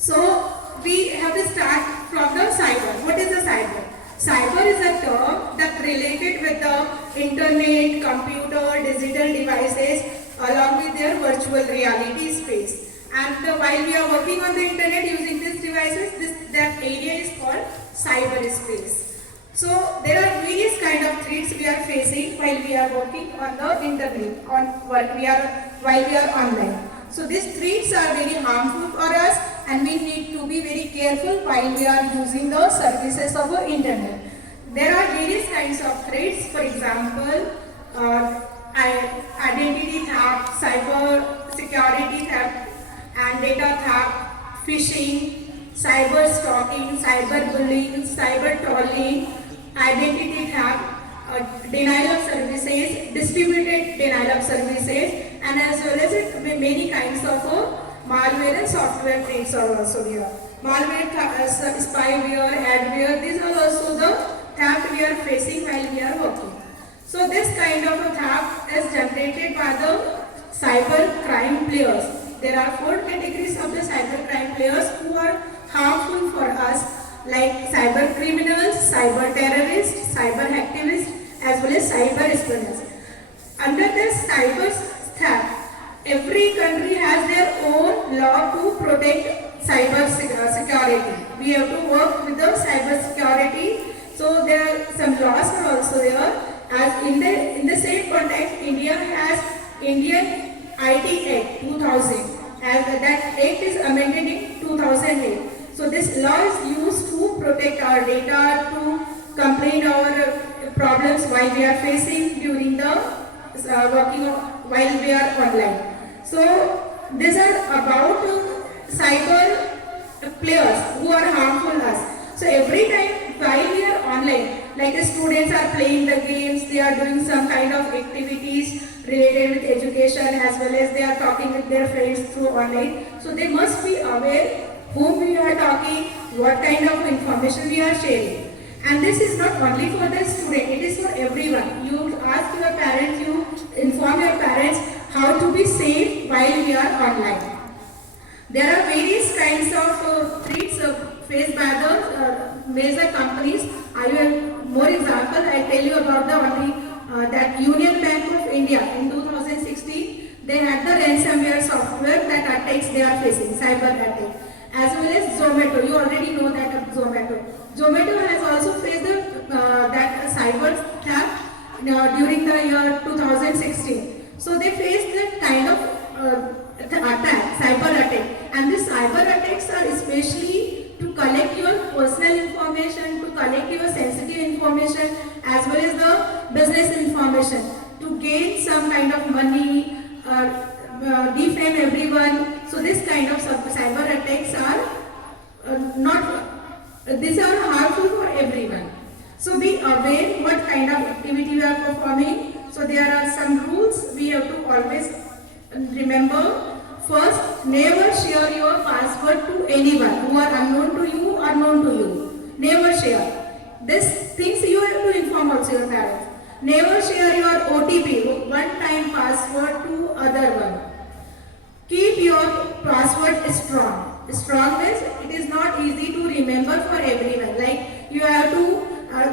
So we have to start from the cyber. What is the cyber? Cyber is a term that related with the internet, computer, digital devices along with their virtual reality space. And while we are working on the internet using these devices, that area is called cyberspace. So there are various kind of threats we are facing while we are working on the internet, while we are online. So these threats are very harmful for us, and we need to be very careful while we are using the services of the internet. There are various kinds of threats. For example, identity theft, cyber security theft, and data theft, phishing, cyber stalking, cyber bullying, cyber trolling, identity theft, denial of services, distributed denial of services, and as well as many kinds of malware and software threats are also there. Malware, spyware, adware, these are also the theft we are facing while we are working. So this kind of a theft is generated by the cyber crime players. There are 4 categories of the cyber crime players who are harmful for us, like cyber criminals, cyber terrorists, cyber activists, as well as cyber espionage. Under this cyber theft, every country has their own law to protect cyber security. We have to work with the cyber security. So there are some laws are also there. As in the same context, India has Indian IT Act 2000, as that Act is amended in 2008. So this law is used to protect our data, to complain our problems while we are facing during the while we are online. So these are about cyber players who are harmful us. So every time while we are online, like the students are playing the games, they are doing some kind of activities related with education, as well as they are talking with their friends through online. So they must be aware whom we are talking, what kind of information we are sharing. And this is not only for the student, it is for everyone. You ask your parents, you inform your parents how to be safe while we are online. There are various kinds of threats faced by the major companies. I will more example. I tell you about the only that Union Bank of India in 2016. They had the ransomware software that attacks they are facing, cyber attack, as well as Zomato. You already know that of Zomato. Zomato has also faced that cyber theft during the year 2016. So they faced that kind of attack, cyber attack, and these cyber attacks are especially to collect your personal information, to collect your sensitive information, as well as the business information, to gain some kind of money, defame everyone. So this kind of cyber attacks are these are harmful for everyone. So be aware what kind of activity we are performing. So there are some rules we have to always remember. First, never share your password to anyone who are unknown to you or known to you. Never share. These things you have to inform also your parents. Never share your OTP, one-time password, to other one. Keep your password strong. Strong means it is not easy to remember for everyone. Like you have to,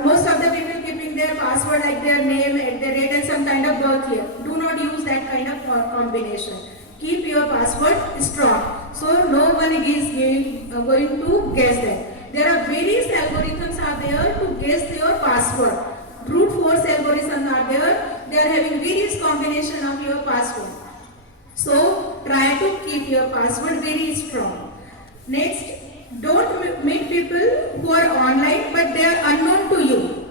most of the people keeping their password like their name, their date, and some kind of birth year. Do not use that kind of combination. Keep your password strong, so no one is going to guess that. There are various algorithms are there to guess your password. Brute force algorithms are there. They are having various combination of your password. So try to keep your password very strong. Next, don't meet people who are online but they are unknown to you.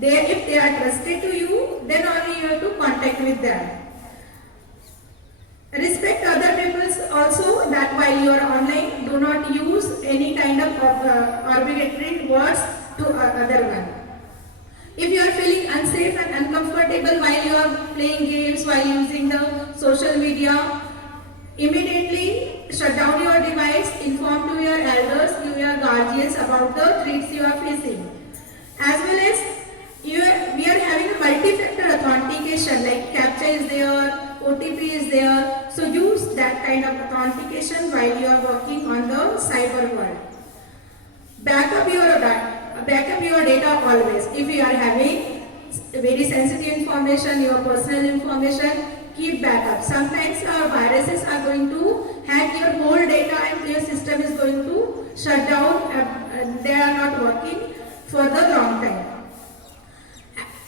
If they are trusted to you, then only you have to contact with them. Respect other people also, that while you are online, do not use any kind of arbitrary words to other one. If you are feeling unsafe and uncomfortable while you are playing games, while using the social media, immediately shut down your device, inform to your elders, your guardians about the threats you are facing. As well as we are having a multi-factor authentication, like CAPTCHA is there, OTP is there. So use that kind of authentication while you are working on the cyber world. Backup your data always. If you are having very sensitive information, your personal information, keep backup. Sometimes viruses are going to hack your whole data and your system is going to shut down. They are not working for the long time.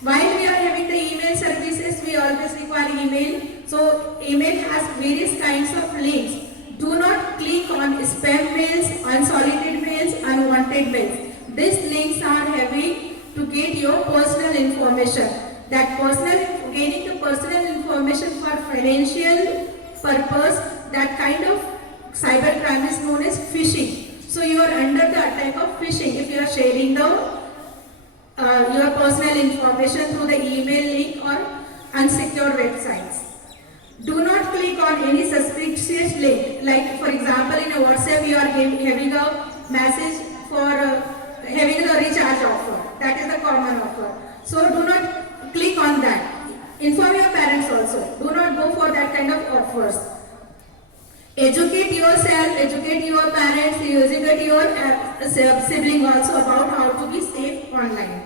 While we are having the email services, we always require email. So email has various kinds of links. Do not click on spam mails, unsolicited mails, unwanted mails. These links are having to get your personal information. Gaining the personal information for financial purpose, that kind of cyber crime is known as phishing. So you are under the attack of phishing if you are sharing your personal information through the email link or unsecured websites. Do not click on any suspicious link. Like for example, in a WhatsApp you are having a message for having the recharge offer. That is the common offer. So do not click on that. Inform your parents also. Do not go for that kind of offers. Educate yourself, educate your parents, educate your sibling also about how to be safe online.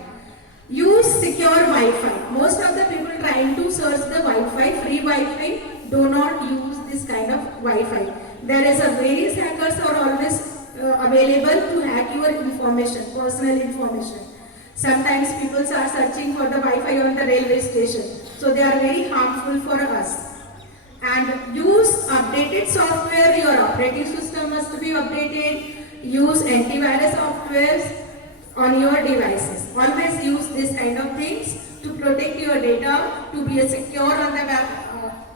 Use secure Wi-Fi. Most of the people trying to search the Wi-Fi, free Wi-Fi, do not use this kind of Wi-Fi. There is a various hackers are always available to hack your information, personal information. Sometimes people are searching for the Wi-Fi on the railway station. So they are very harmful for us. And use updated software. Your operating system must be updated. Use antivirus softwares on your devices. Always use this kind of things to protect your data, to be secure on the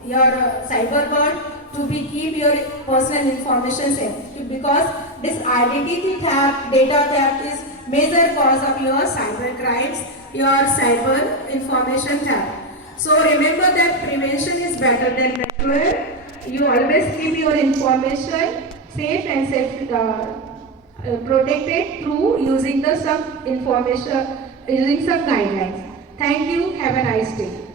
your cyber world, to keep your personal information safe. Because this identity theft, data theft is major cause of your cyber crimes, your cyber information theft. So remember that prevention is better than cure. You always keep your information safe and protected through using some information, using some guidelines. Thank you. Have a nice day.